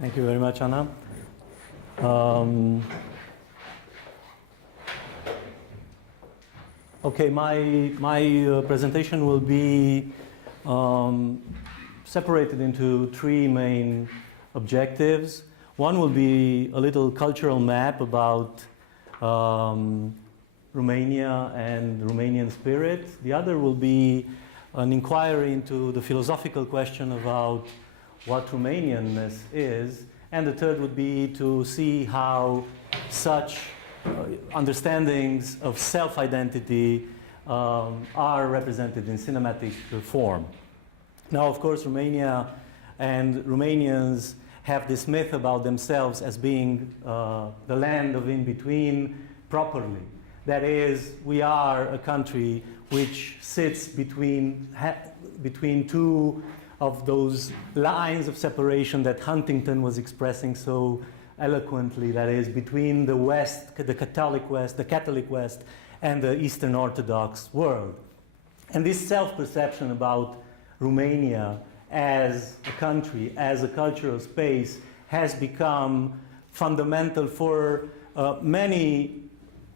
Thank you very much, Anna. Okay, my presentation will be separated into three main objectives. One will be a little cultural map about Romania and Romanian spirit. The other will be an inquiry into the philosophical question about what Romanianness is. And the third would be to see how such understandings of self-identity are represented in cinematic form. Now, of course, Romania and Romanians have this myth about themselves as being the land of in-between properly. That is, we are a country which sits between two of those lines of separation that Huntington was expressing so eloquently, that is, between the West, the Catholic West, and the Eastern Orthodox world. And this self-perception about Romania as a country, as a cultural space, has become fundamental for many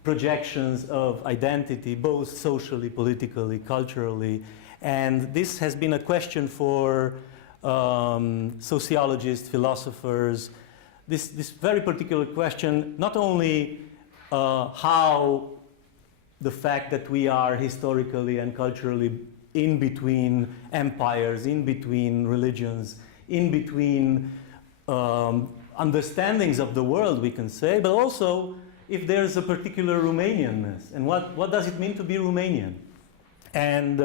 projections of identity, both socially, politically, culturally. And this has been a question for sociologists, philosophers. This very particular question, not only how the fact that we are historically and culturally in between empires, in between religions, in between understandings of the world, we can say, but also if there's a particular Romanianness, and what does it mean to be Romanian? And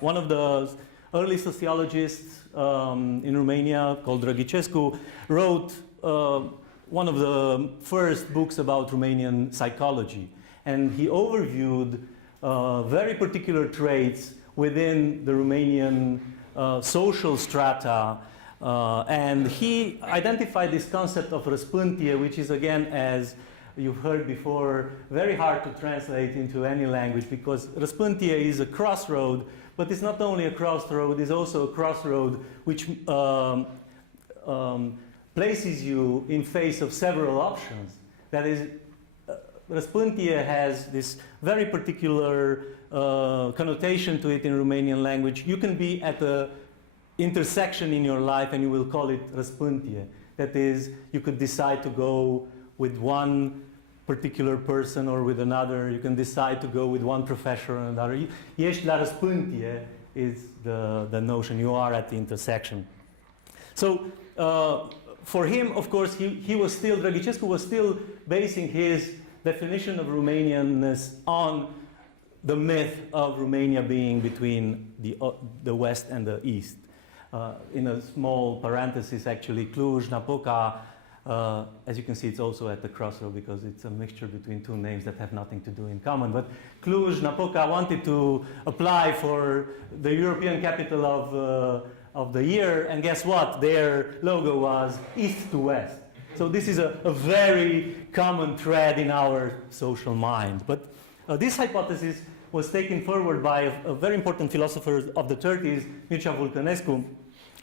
one of the early sociologists in Romania, called Drăgicescu, wrote one of the first books about Romanian psychology. And he overviewed very particular traits within the Romanian social strata. And he identified this concept of răspântie, which is, again, as you've heard before, very hard to translate into any language, because răspântie is a crossroad, but it's not only a crossroad, it's also a crossroad which places you in face of several options. That is, răspântie has this very particular connotation to it in Romanian language. You can be at an intersection in your life and you will call it răspântie. That is, you could decide to go with one particular person or with another. You can decide to go with one professor or another. Ești la răspântie is the notion. You are at the intersection. So for him, of course, Drăgicescu was still basing his definition of Romanianness on the myth of Romania being between the West and the East. In a small parenthesis, actually, Cluj-Napoca, as you can see, it's also at the crossroad because it's a mixture between two names that have nothing to do in common. But Cluj-Napoca wanted to apply for the European capital of the year, and guess what? Their logo was East to West. So this is a very common thread in our social mind. But this hypothesis was taken forward by a very important philosopher of the 30s, Mircea Vulcănescu,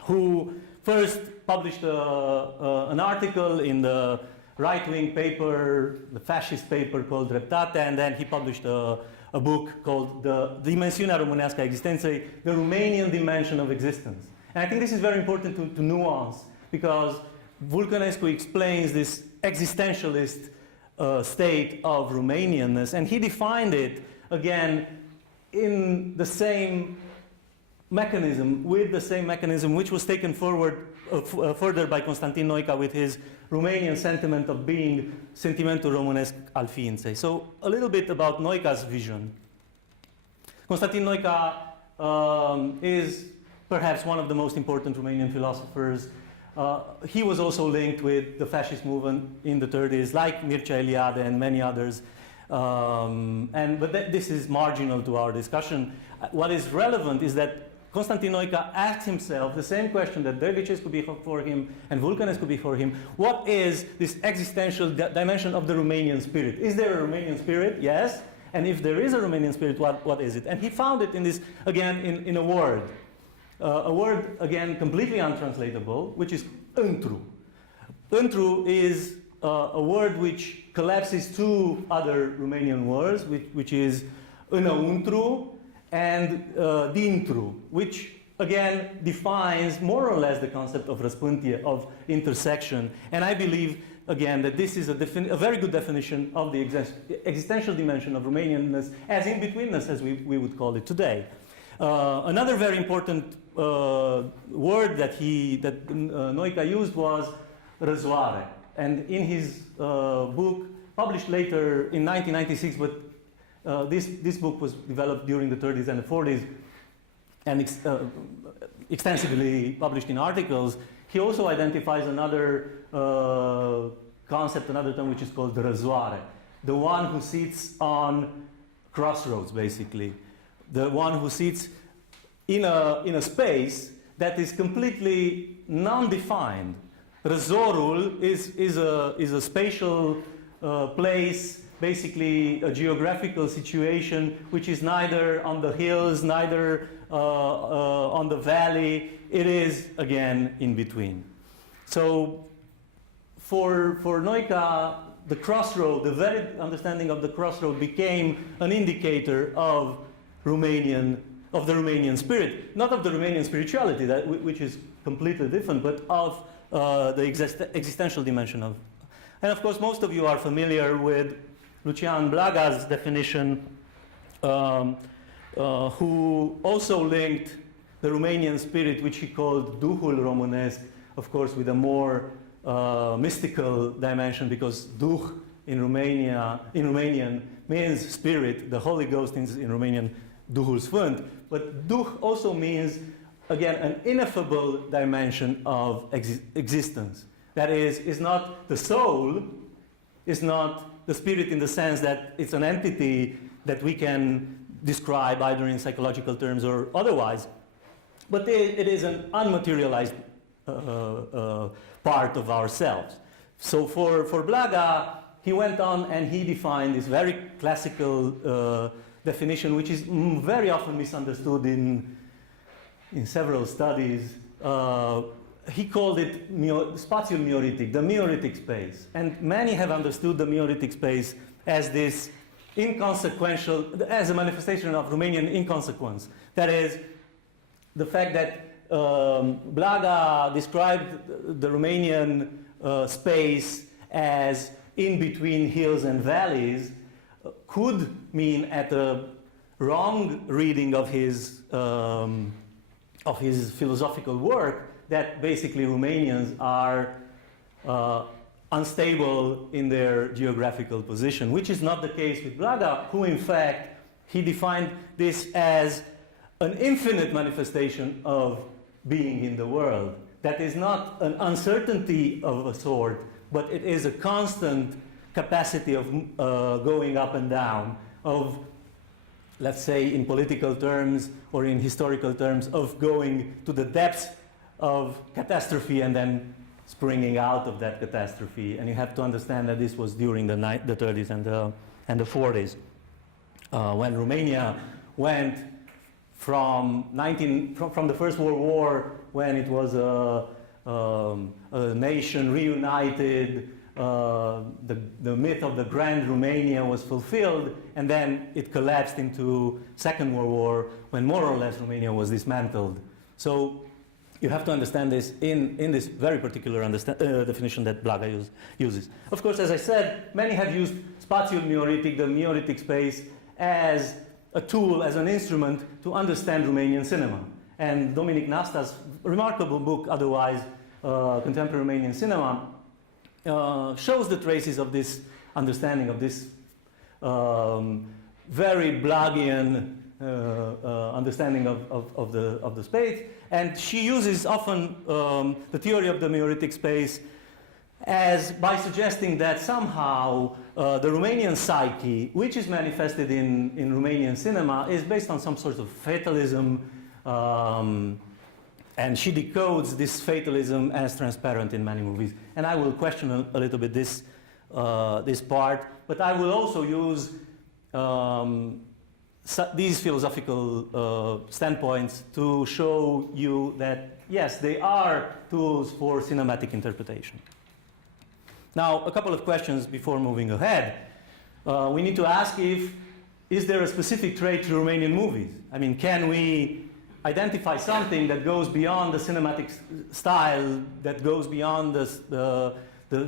who first published an article in the right-wing paper, the fascist paper called Dreptate, and then he published a book called The Dimensiunea Românească a Existenței, the Romanian Dimension of Existence. And I think this is very important to nuance, because Vulcănescu explains this existentialist state of Romanianness, and he defined it, again, in the same mechanism, with the same mechanism which was taken forward further by Constantin Noica with his Romanian sentiment of being sentimentul românesc al ființei. So a little bit about Noica's vision. Constantin Noica is perhaps one of the most important Romanian philosophers. He was also linked with the fascist movement in the 30s, like Mircea Eliade and many others. But this is marginal to our discussion. What is relevant is that Constantin Noica asked himself the same question that Drăgicescu before him and Vulcănescu before him. What is this existential dimension of the Romanian spirit? Is there a Romanian spirit? Yes. And if there is a Romanian spirit, what is it? And he found it in this, again, in a word. A word, again, completely untranslatable, which is întru. Întru is a word which collapses two other Romanian words, which is înăuntru and dintru, which again defines more or less the concept of răspântie, of intersection. And I believe, again, that this is a very good definition of the existential dimension of Romanianness as in-betweenness, as we would call it today. Another very important word that Noica used was răzoare. And in his book, published later in 1996, but this book was developed during the 30s and the 40s and extensively published in articles, he also identifies another concept, another term, which is called răzoare. The one who sits on crossroads, basically. The one who sits in a space that is completely non-defined. Răzorul is a spatial place, basically a geographical situation which is neither on the hills, neither on the valley. It is, again, in between. So for Noica, the crossroad, the very understanding of the crossroad became an indicator of the Romanian spirit, not of the Romanian spirituality, which is completely different, but of the existential dimension of. And of course, most of you are familiar with Lucian Blaga's definition, who also linked the Romanian spirit, which he called Duhul Românesc, of course, with a more mystical dimension, because Duh in Romanian means spirit. The Holy Ghost is in Romanian Duhul Sfânt. But Duh also means, again, an ineffable dimension of existence. That is not the soul, is not the spirit in the sense that it's an entity that we can describe either in psychological terms or otherwise, but it is an unmaterialized part of ourselves. So for Blaga, he went on and he defined this very classical definition, which is very often misunderstood in several studies. He called it spatial meoritic, the meoritic space. And many have understood the meoritic space as this inconsequential, as a manifestation of Romanian inconsequence. That is, the fact that Blaga described the Romanian space as in between hills and valleys could mean, at a wrong reading of his philosophical work, that basically Romanians are unstable in their geographical position, which is not the case with Blaga, who in fact, he defined this as an infinite manifestation of being in the world. That is not an uncertainty of a sort, but it is a constant capacity of going up and down, of, let's say, in political terms or in historical terms, of going to the depths of catastrophe and then springing out of that catastrophe. And you have to understand that this was during the 30s and the 40s, when Romania went from the First World War, when it was a nation reunited, the myth of the Grand Romania was fulfilled, and then it collapsed into Second World War, when more or less Romania was dismantled. So you have to understand this in this very particular definition that Blaga uses. Of course, as I said, many have used spatial meoritic, the meoritic space, as a tool, as an instrument to understand Romanian cinema. And Dominic Nasta's remarkable book, otherwise, Contemporary Romanian Cinema, shows the traces of this understanding of this very Blagian understanding of the space. And she uses often the theory of the meoritic space by suggesting that somehow the Romanian psyche, which is manifested in Romanian cinema, is based on some sort of fatalism, and she decodes this fatalism as transparent in many movies. And I will question a little bit this part, but I will also use these philosophical standpoints to show you that, yes, they are tools for cinematic interpretation. Now, a couple of questions before moving ahead. We need to ask is there a specific trait to Romanian movies? I mean, can we identify something that goes beyond the cinematic style, that goes beyond the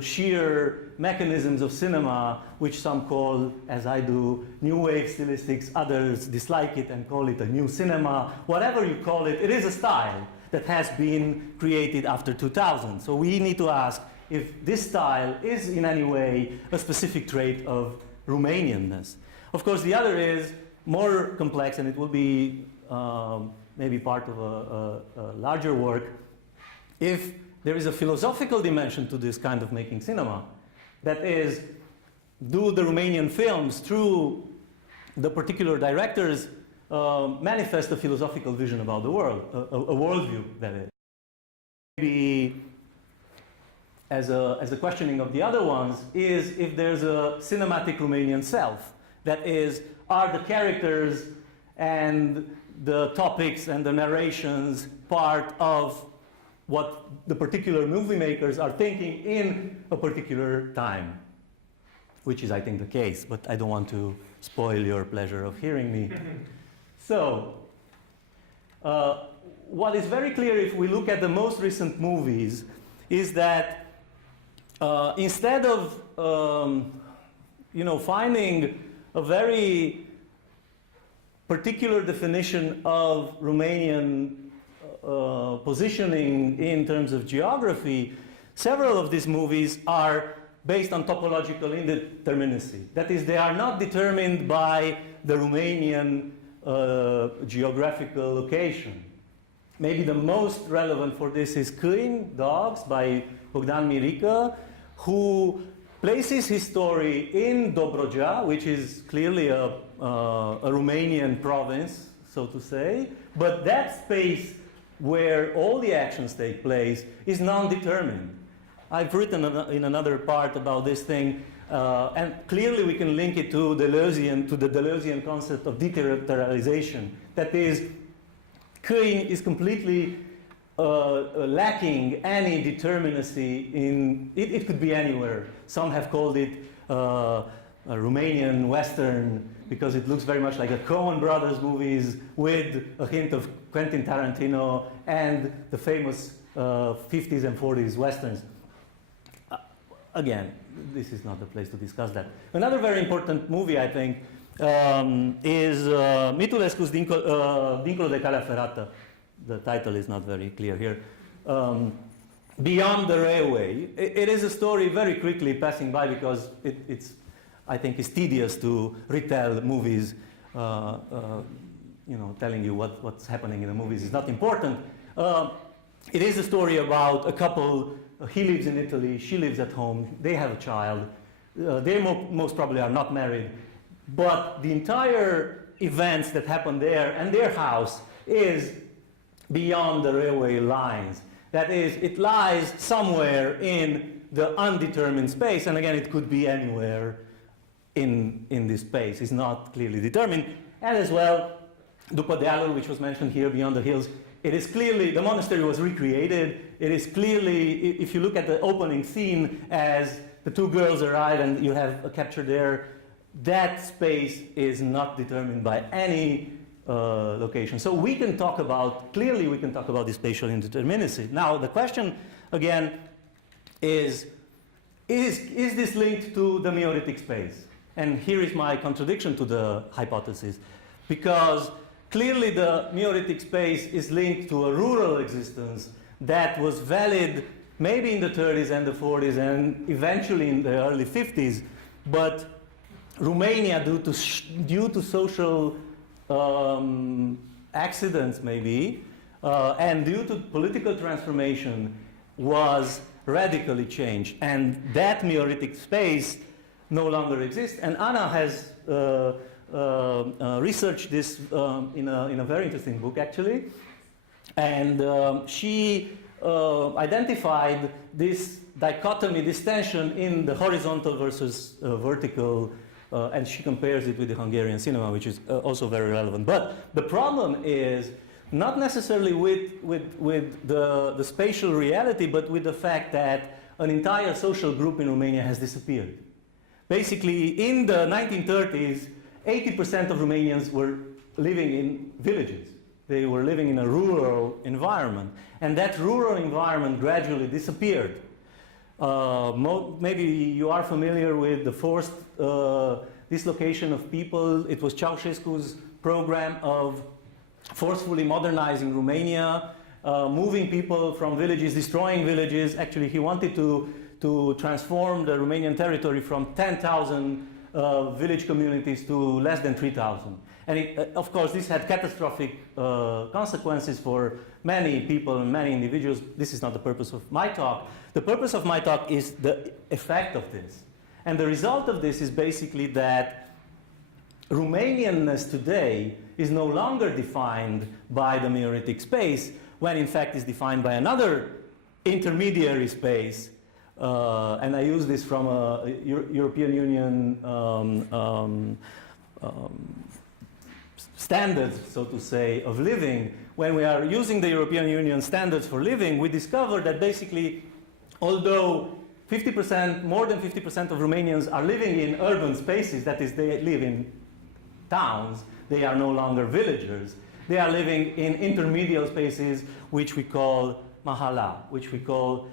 sheer mechanisms of cinema, which some call, as I do, new wave stylistics, others dislike it and call it a new cinema. Whatever you call it, it is a style that has been created after 2000. So we need to ask if this style is in any way a specific trait of Romanianness. Of course, the other is more complex, and it will be maybe part of a larger work. If there is a philosophical dimension to this kind of making cinema, that is, do the Romanian films, through the particular directors, manifest a philosophical vision about the world, a worldview, that is. Maybe as a questioning of the other ones is if there's a cinematic Romanian self. That is, are the characters and the topics and the narrations part of what the particular movie makers are thinking in a particular time, which is, I think, the case, but I don't want to spoil your pleasure of hearing me. So, what is very clear if we look at the most recent movies is that instead of finding a very particular definition of Romanian positioning in terms of geography, several of these movies are based on topological indeterminacy. That is, they are not determined by the Romanian geographical location. Maybe the most relevant for this is Câini, Dogs, by Bogdan Mirică, who places his story in Dobrogea, which is clearly a Romanian province, so to say, but that space where all the actions take place is non-determined. I've written in another part about this thing, and clearly we can link it to the Deleuzian concept of deterritorialization. That is, Câini is completely lacking any determinacy in, it could be anywhere. Some have called it a Romanian Western because it looks very much like the Coen Brothers movies with a hint of Quentin Tarantino and the famous 50s and 40s Westerns. Again, this is not the place to discuss that. Another very important movie, I think, is Mitulescu's Dincolo de Calea Ferată. The title is not very clear here. Beyond the Railway. It is a story very quickly passing by because I think it's tedious to retell movies. Telling you what's happening in the movies is not important. It is a story about a couple. He lives in Italy, she lives at home, they have a child. They most probably are not married. But the entire events that happen there and their house is beyond the railway lines. That is, it lies somewhere in the undetermined space, and again, it could be anywhere in this space. It's not clearly determined. And as well, După Dealul, which was mentioned here, Beyond the Hills, it is clearly, the monastery was recreated. It is clearly, if you look at the opening scene as the two girls arrive and you have a capture there, that space is not determined by any location. So we can talk about, clearly we can talk about the spatial indeterminacy. Now the question, again, is this linked to the meiotic space? And here is my contradiction to the hypothesis. Because clearly the meiotic space is linked to a rural existence that was valid maybe in the 30s and the 40s and eventually in the early 50s, but Romania, due to social accidents maybe, and due to political transformation, was radically changed. And that meiotic space no longer exists. And Anna has researched this in a very interesting book, actually. And she identified this dichotomy, this tension in the horizontal versus vertical, and she compares it with the Hungarian cinema, which is also very relevant. But the problem is not necessarily with the spatial reality, but with the fact that an entire social group in Romania has disappeared. Basically, in the 1930s, 80% of Romanians were living in villages. They were living in a rural environment. And that rural environment gradually disappeared. Maybe you are familiar with the forced dislocation of people. It was Ceausescu's program of forcefully modernizing Romania, moving people from villages, destroying villages. Actually, he wanted to transform the Romanian territory from 10,000 village communities to less than 3,000. And of course, this had catastrophic consequences for many people and many individuals. This is not the purpose of my talk. The purpose of my talk is the effect of this. And the result of this is basically that Romanianness today is no longer defined by the Meiotic space, when in fact is defined by another intermediary space. And I use this from a European Union standards, so to say, of living. When we are using the European Union standards for living, we discover that basically, although 50%, more than 50% of Romanians are living in urban spaces, that is, they live in towns, they are no longer villagers. They are living in intermediate spaces, which we call mahala, which we call,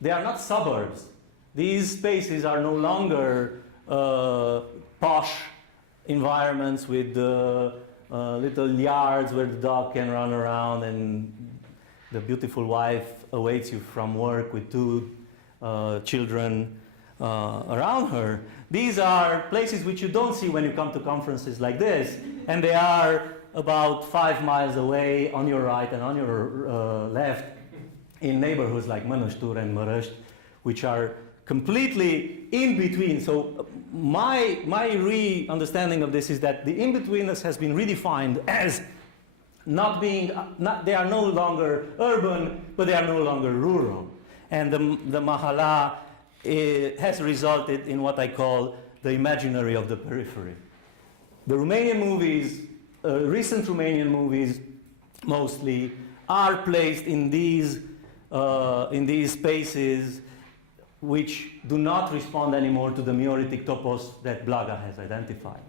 they are not suburbs. These spaces are no longer posh environments with little yards where the dog can run around and the beautiful wife awaits you from work with two children around her. These are places which you don't see when you come to conferences like this, and they are about 5 miles away on your right and on your left in neighborhoods like Mănășturi and Mărăști, which are completely in between. So my re-understanding of this is that the in-betweenness has been redefined as not being, they are no longer urban, but they are no longer rural. And the mahala has resulted in what I call the imaginary of the periphery. The Romanian movies, recent Romanian movies mostly, are placed in these spaces which do not respond anymore to the Meiotic topos that Blaga has identified.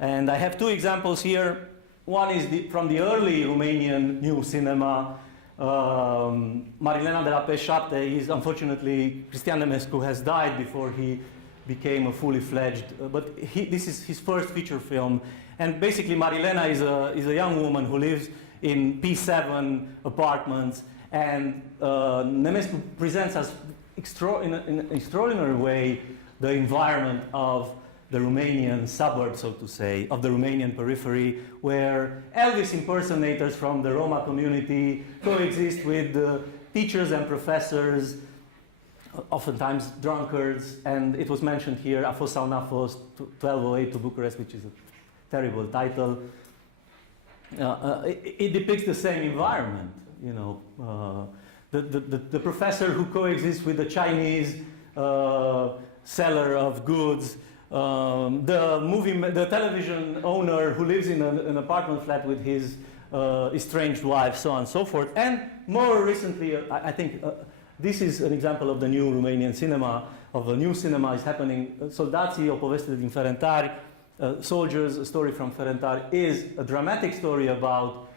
And I have two examples here. One is from the early Romanian new cinema. Marilena de la P7 is, unfortunately, Cristian Nemescu has died before he became a fully fledged, but this is his first feature film. And basically Marilena is a young woman who lives in P7 apartments, and Nemescu presents us in an extraordinary way the environment of the Romanian suburb, so to say, of the Romanian periphery, where Elvis impersonators from the Roma community coexist with teachers and professors, oftentimes drunkards, and it was mentioned here, A fost sau n-a fost, 1208 to Bucharest, which is a terrible title. It depicts the same environment, you know. The professor who coexists with the Chinese seller of goods, the television owner who lives in an apartment flat with his estranged wife, so on and so forth. And more recently, I think this is an example of the new Romanian cinema, of a new cinema is happening. Soldații, o poveste din Ferentari, Soldiers, a story from Ferentari, is a dramatic story about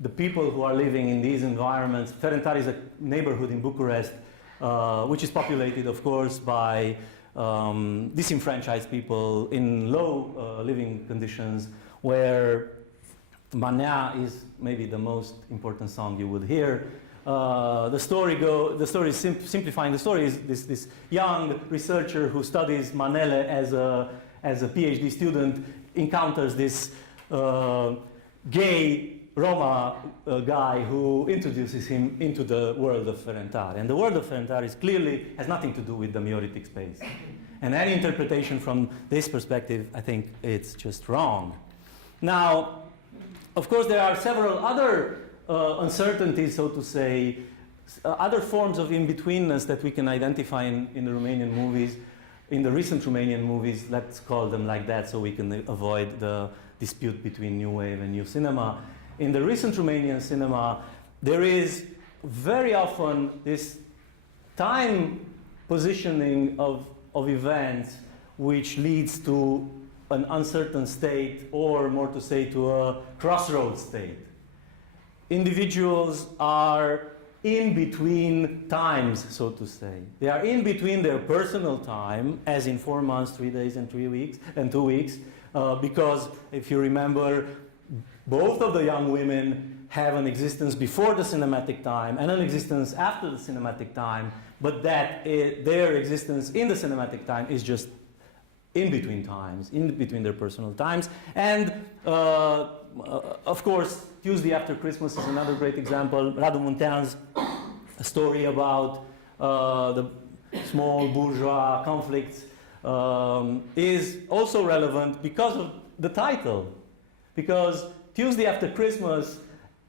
the people who are living in these environments. Ferentari is a neighborhood in Bucharest, which is populated, of course, by disenfranchised people in low living conditions, where Manea is maybe the most important song you would hear. The story is simplifying the story is this young researcher who studies manele as a PhD student encounters this gay Roma guy who introduces him into the world of Ferentari. And the world of Ferentari clearly has nothing to do with the Meiotic space. And any interpretation from this perspective, I think it's just wrong. Now, of course, there are several other uncertainties, so to say, other forms of in-betweenness that we can identify in the Romanian movies, in the recent Romanian movies, let's call them like that so we can avoid the dispute between New Wave and New Cinema. In the recent Romanian cinema, there is very often this time positioning of events which leads to an uncertain state, or more to say, to a crossroads state. Individuals are in between times, so to say. They are in between their personal time, as in 4 months, 3 days, and 3 weeks, and 2 weeks, because if you remember, both of the young women have an existence before the cinematic time and an existence after the cinematic time, but their existence in the cinematic time is just in between times, in between their personal times. And of course, Tuesday After Christmas is another great example. Radu Muntean's story about the small bourgeois conflicts is also relevant because of the title. Because Tuesday After Christmas,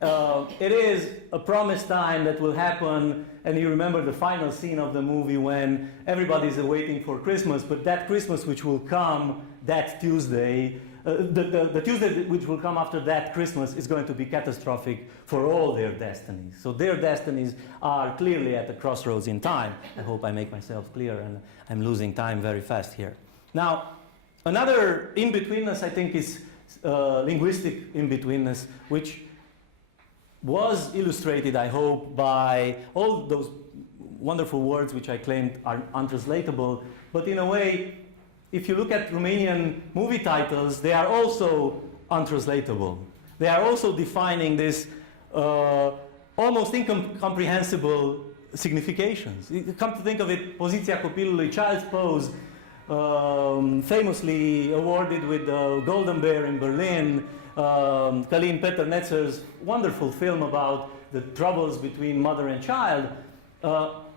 it is a promised time that will happen, and you remember the final scene of the movie when everybody's waiting for Christmas, but that Christmas which will come that Tuesday, the Tuesday which will come after that Christmas is going to be catastrophic for all their destinies. So their destinies are clearly at a crossroads in time. I hope I make myself clear, and I'm losing time very fast here. Now, another in-betweenness, I think, is linguistic in-betweenness, which was illustrated, I hope, by all those wonderful words which I claimed are untranslatable. But in a way, if you look at Romanian movie titles, they are also untranslatable. They are also defining this almost incomprehensible significations. Come to think of it, Poziția copilului, Child's Pose, famously awarded with the Golden Bear in Berlin, Călin Peter Netzer's wonderful film about the troubles between mother and child.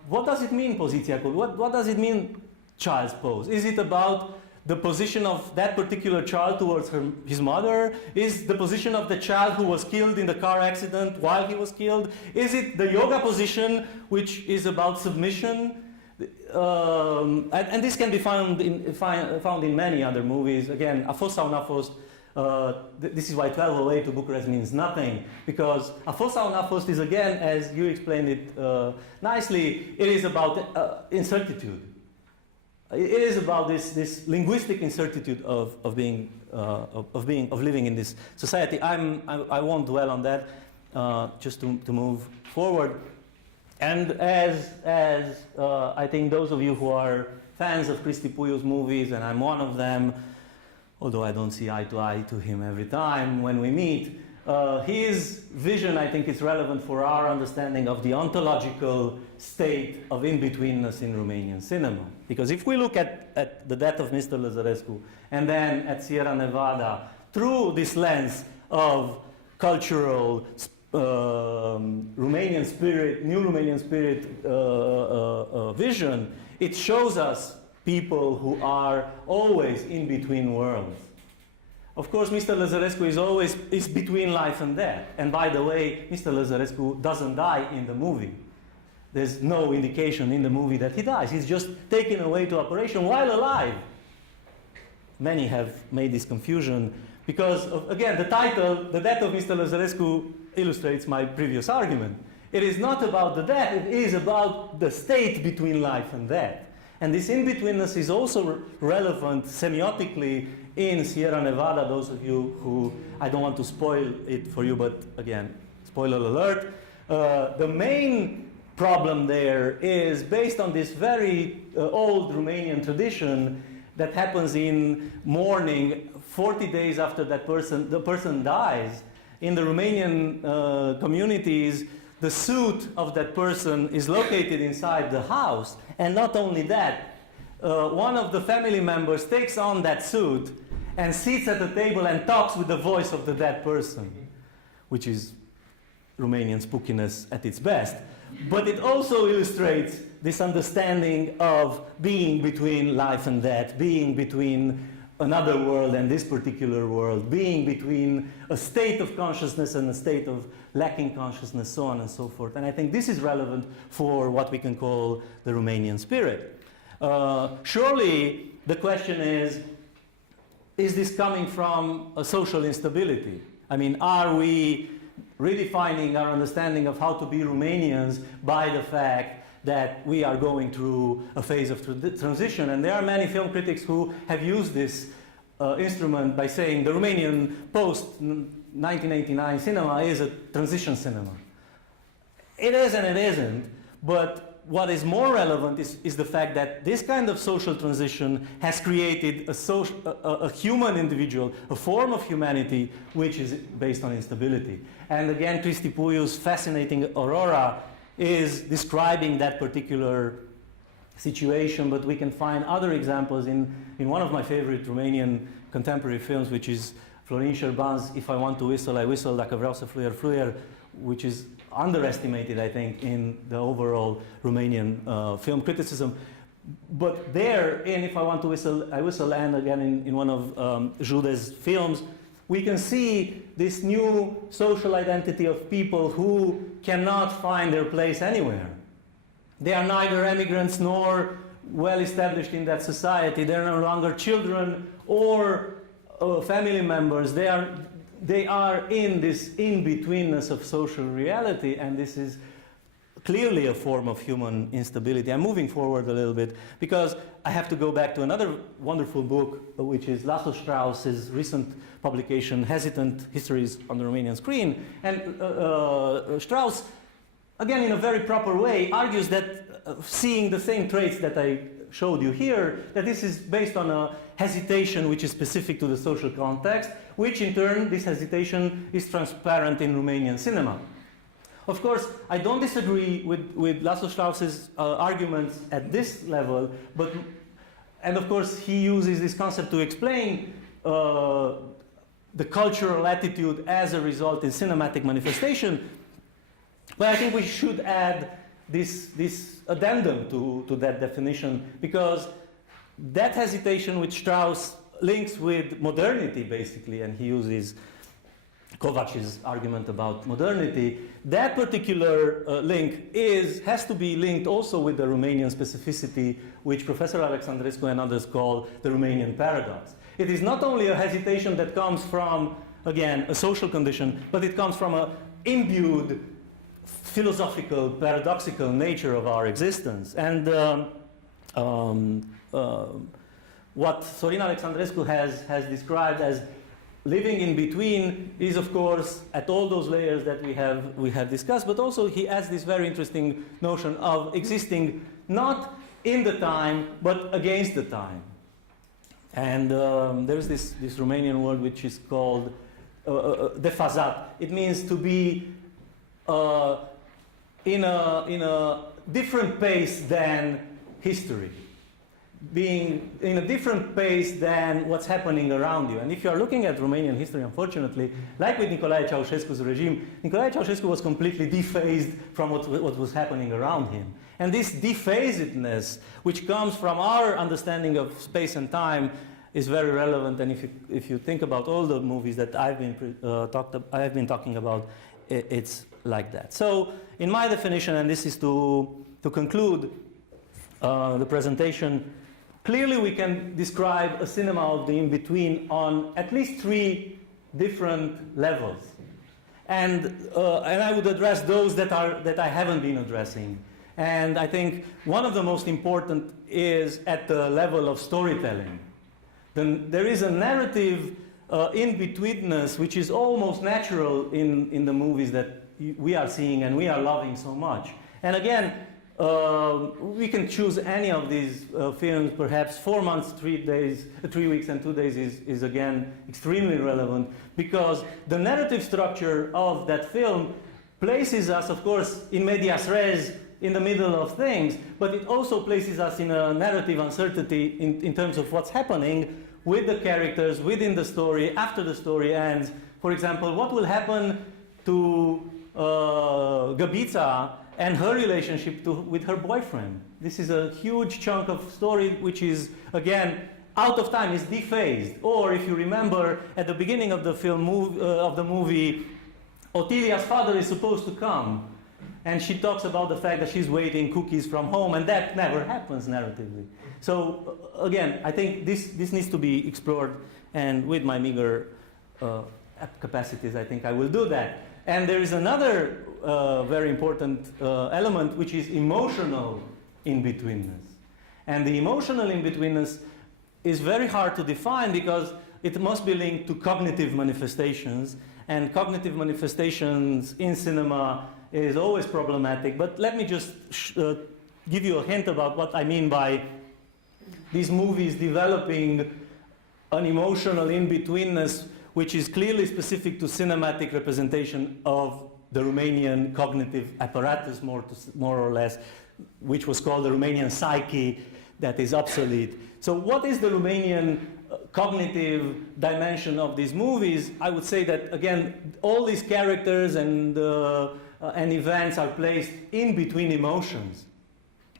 What does it mean, Poziția? What does it mean, child's pose? Is it about the position of that particular child towards his mother? Is the position of the child who was killed in the car accident while he was killed? Is it the yoga position, which is about submission? And this can be found in many other movies. Again, A fost sau n-a fost. This is why 1208 to Bucharest means nothing, because A fost sau n-a fost is, again, as you explained it nicely, it is about incertitude. It is about this linguistic incertitude of living in this society. I won't dwell on that, just to move forward. And as I think those of you who are fans of Cristi Puiu's movies, and I'm one of them, although I don't see eye to eye to him every time when we meet, his vision, I think, is relevant for our understanding of the ontological state of in-betweenness in Romanian cinema. Because if we look at the death of Mr. Lăzărescu and then at Sierra Nevada through this lens of cultural Romanian spirit, new Romanian spirit vision, it shows us people who are always in between worlds. Of course, Mr. Lăzărescu is between life and death. And by the way, Mr. Lăzărescu doesn't die in the movie. There's no indication in the movie that he dies. He's just taken away to operation while alive. Many have made this confusion because, again, the title, The Death of Mr. Lăzărescu, illustrates my previous argument. It is not about the death, it is about the state between life and death. And this in-betweenness is also relevant semiotically in Sierra Nevada. Those of you who, I don't want to spoil it for you, but again, spoiler alert. The main problem there is based on this very old Romanian tradition that happens in mourning 40 days after the person dies. In the Romanian communities, the suit of that person is located inside the house. And not only that, one of the family members takes on that suit and sits at the table and talks with the voice of the dead person, which is Romanian spookiness at its best. But it also illustrates this understanding of being between life and death, being between another world and this particular world, being between a state of consciousness and a state of lacking consciousness, so on and so forth. And I think this is relevant for what we can call the Romanian spirit. Surely the question is this coming from a social instability? I mean, are we redefining our understanding of how to be Romanians by the fact that we are going through a phase of transition. And there are many film critics who have used this instrument by saying the Romanian post-1989 cinema is a transition cinema. It is and it isn't, but what is more relevant is the fact that this kind of social transition has created a human individual, a form of humanity which is based on instability. And again, Cristi Puiu's fascinating Aurora is describing that particular situation, but we can find other examples in one of my favorite Romanian contemporary films, which is Florin Șerban's If I Want to Whistle, I Whistle, Dacă Vreau să Fluier, Fluier, which is underestimated, I think, in the overall Romanian film criticism. But there, in If I Want to Whistle, I Whistle, and again in one of Jude's films, we can see this new social identity of people who cannot find their place anywhere. They are neither immigrants nor well established in that society. They're no longer children or family members. They are in this in-betweenness of social reality, and this is clearly a form of human instability. I'm moving forward a little bit because I have to go back to another wonderful book, which is Laszlo Strauss's recent publication, Hesitant Histories on the Romanian Screen. And Strauss, again in a very proper way, argues that seeing the same traits that I showed you here, that this is based on a hesitation which is specific to the social context, which in turn, this hesitation is transparent in Romanian cinema. Of course, I don't disagree with Laszlo Strauss's arguments at this level, and of course he uses this concept to explain the cultural attitude as a result in cinematic manifestation. But I think we should add this addendum to that definition, because that hesitation which Strauss links with modernity, basically, and he uses Kovac's argument about modernity, that particular link has to be linked also with the Romanian specificity, which Professor Alexandrescu and others call the Romanian Paradox. It is not only a hesitation that comes from, again, a social condition, but it comes from an imbued philosophical, paradoxical nature of our existence. And what Sorin Alexandrescu has described as living in between is, of course, at all those layers that we have discussed, but also he adds this very interesting notion of existing not in the time, but against the time. And there's this Romanian word which is called defazat. It means to be in a different pace than history, being in a different pace than what's happening around you. And if you are looking at Romanian history, unfortunately, like with Nicolae Ceausescu's regime, Nicolae Ceausescu was completely dephased from what was happening around him. And this dephazedness, which comes from our understanding of space and time, is very relevant. And if you think about all the movies that I've been talking about, it's like that. So, in my definition, and this is to conclude the presentation, clearly we can describe a cinema of the in-between on at least 3 different levels. And I would address those that I haven't been addressing. And I think one of the most important is at the level of storytelling. Then there is a narrative in-betweenness which is almost natural in the movies that we are seeing and we are loving so much. And again, we can choose any of these films. Perhaps 4 months, 3 weeks and 2 days is again extremely relevant, because the narrative structure of that film places us, of course, in medias res, in the middle of things, but it also places us in a narrative uncertainty in terms of what's happening with the characters, within the story, after the story ends. For example, what will happen to Gabița and her relationship with her boyfriend? This is a huge chunk of story which is, again, out of time, is dephased. Or if you remember, at the beginning of the movie, Otilia's father is supposed to come, and she talks about the fact that she's waiting cookies from home, and that never happens narratively. So again, I think this needs to be explored, and with my meager capacities, I think I will do that. And there is another very important element, which is emotional in-betweenness. And the emotional in-betweenness is very hard to define because it must be linked to cognitive manifestations, and cognitive manifestations in cinema is always problematic. But let me just give you a hint about what I mean by these movies developing an emotional in-betweenness which is clearly specific to cinematic representation of the Romanian cognitive apparatus, more or less, which was called the Romanian psyche, that is obsolete. So what is the Romanian cognitive dimension of these movies? I would say that, again, all these characters and events are placed in between emotions.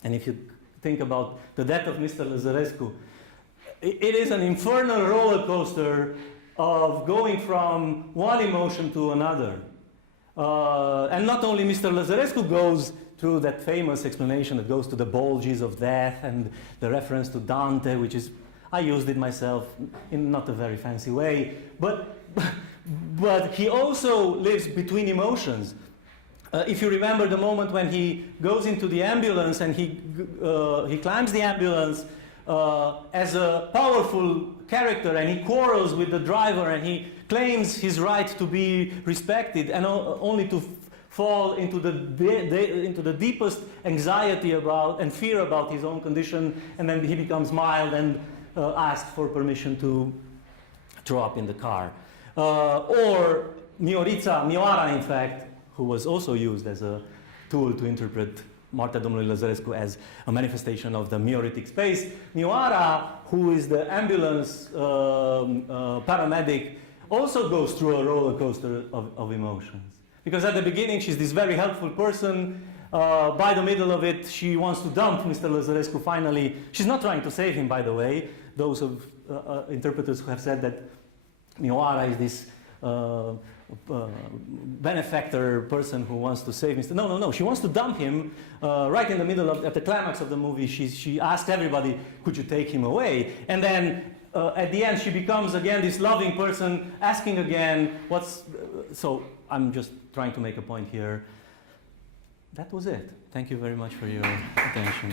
And if you think about the death of Mr. Lazarescu, it is an infernal roller coaster of going from one emotion to another. And not only Mr. Lazarescu goes through that famous explanation that goes to the bulges of death and the reference to Dante, which is, I used it myself in not a very fancy way, but he also lives between emotions. If you remember the moment when he goes into the ambulance and he climbs the ambulance as a powerful character, and he quarrels with the driver and he claims his right to be respected, and only to fall into the deepest anxiety about and fear about his own condition, and then he becomes mild and asks for permission to throw up in the car. Or Mioara, in fact, who was also used as a tool to interpret Moartea domnului Lazarescu as a manifestation of the Mioritic space. Mioara, who is the ambulance paramedic, also goes through a roller coaster of emotions. Because at the beginning she's this very helpful person. By the middle of it, she wants to dump Mr. Lazarescu finally. She's not trying to save him, by the way. Those of interpreters who have said that Mioara is this benefactor person who wants to save Mr. No. She wants to dump him right in the middle of, at the climax of the movie. She asked everybody, could you take him away? And then at the end, she becomes again this loving person, asking again, so I'm just trying to make a point here. That was it. Thank you very much for your attention.